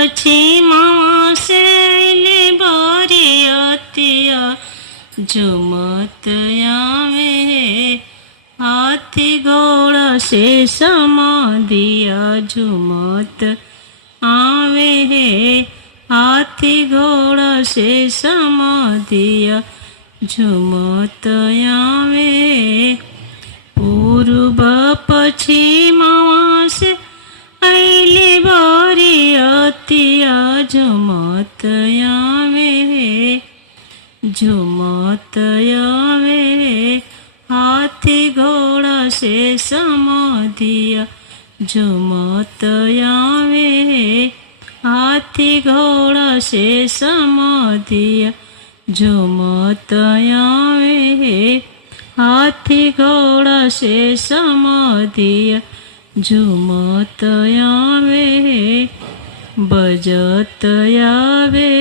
પછી માસે બરિયતિયા ઝુમત આવે હાથી ઘોડા से समाधिया झुमत आवे है हाथी घोड़ा से समाधिया झुमत आवे पूर्व पश्चिमवा से अली बरियतिया झुमत आवे झुमत आवे हाथी घोड़ा से समाधिया झुमत आवे हाथी घोड़ा से समाधिया झुमत आवे हाथी घोड़ा से समाधिया झुमत आवे बजत आवे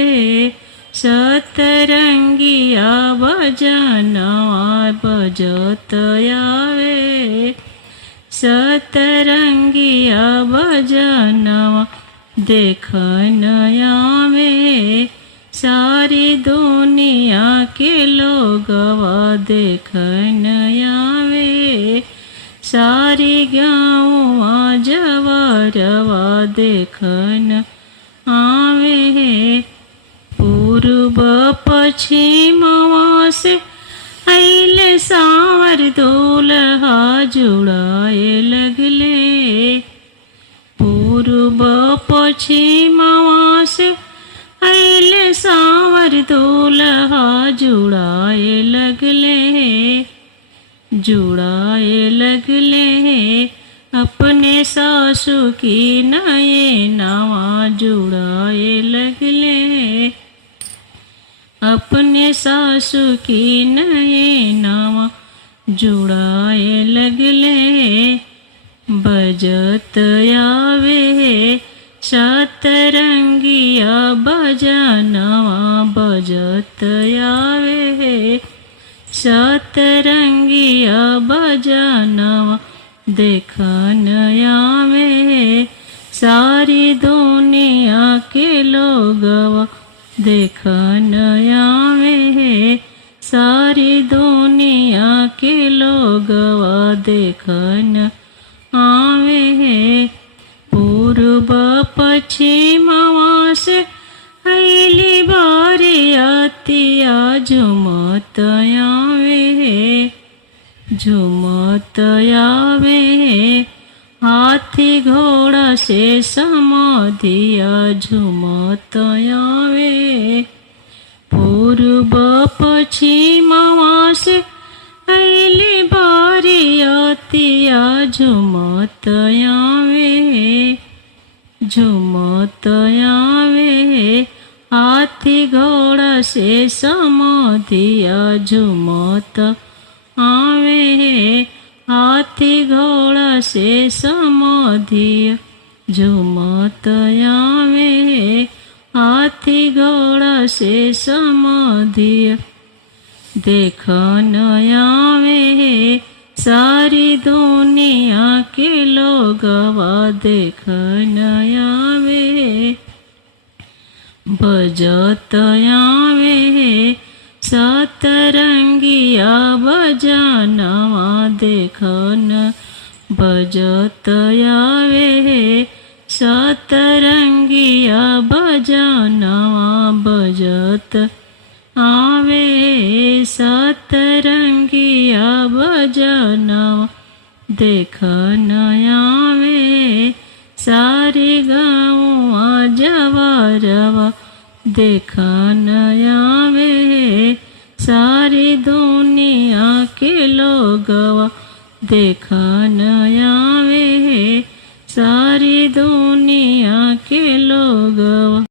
सतरंगिया बजनवा बजत आवे सतरंगिया बजनवा देखन आवे सारी दुनिया के लोगवा देखन आवे सारी गाँववा जवारवा देखन आवे पूर्व पश्चिमवा से अइले सांवर दूल्हा जुड़ाए लगले पूर्व पश्चिमवा से अइले सांवर दूल्हा जुड़ाए लगले अपने सासू की नये नवा जुड़ाए लगले अपने सासू की नये नवा जुड़ाए लगले बजत आवे सतरंगिया बजनवा बजत आवे सतरंगिया बजनवा देखन आवे सारी दुनिया के लोगवा देखन आवे सारी दुनिया के लोगवा देखन आवे पूर्व पश्चिमवा से अइली बरियतिया झुमत आवे हाथी घोड़ा से समाधिया झुमत आवे पूर्व पश्चिमवा से अइली बरियतिया झुमत आवे हाथी घोड़ा से समाधिया झुमत आवे हाथी घोड़ा से समाधिया झुमत आवे हाथी घोड़ा से समाधिया देखन आवे सारी दुनिया के लोगवा देखन आवे बजत आवे सतरंगिया बजनवा देखन बजत आवे सतरंगिया बजनवा बजत आवे सतरंगिया बजनवा देखन आवे सारी गाँववा जवारवा देखन आवे सारी दुनिया के लोगवा देखन आवे सारी दुनिया के लोगवा।